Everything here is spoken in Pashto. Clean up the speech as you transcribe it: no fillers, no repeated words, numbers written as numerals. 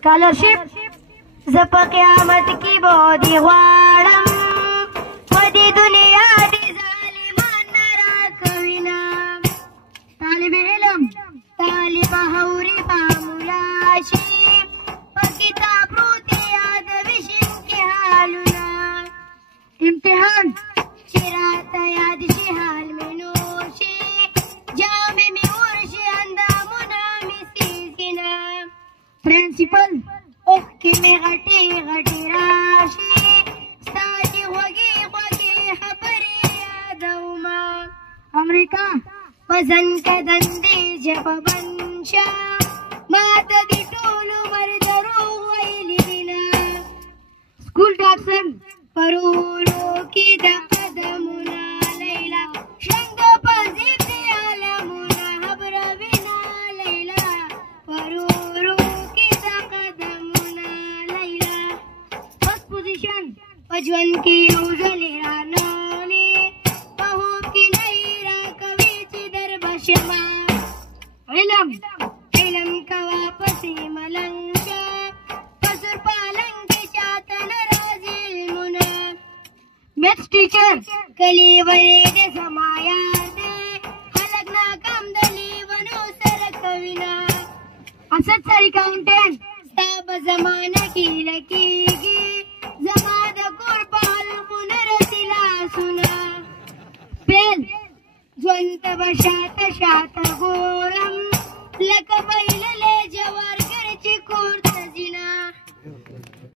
स्कॉलरशिप زپ قیامت کی بودی غواړم پدې دنیا دې ظالمان را کوینا طالب علم طالب حوري معمولا شي په کتاب روته یاد وشم کې حالونه امتحان شراته یاد شي حال مې نور شي جامې مې ورشي اندامونه مې سيزينا پرنسپل اوخکې مې غټې غټې راشي ستا چې خوږې خوږې خبرې یادومه امریکا په ځن که دندې ژبه بند شه ما ته دې ټول عمر دروغ ویلي دینه سکول ډاکسن پرولو کې د قدمونه لیلا شنګ په ضد عالمونه خبروینه لیلا پرولو په ژوند کې یو ځلې رانغلې په خوب کې نه یې راکوي چې در به شمه علم علم کوه پسې ملنګ شه په سور پالنګ کې چاته نه راځي علمونه میتھس ټیچر کلی ولې د زما یار دی خلک ناکام د لیونو سره کوینه اسد سر اکاونټنټ ستا به زمانه کې لکېږي زما د کور په حلقونه رسي لاسونه پیل ژوند ته به شاته شاته ګورم لکه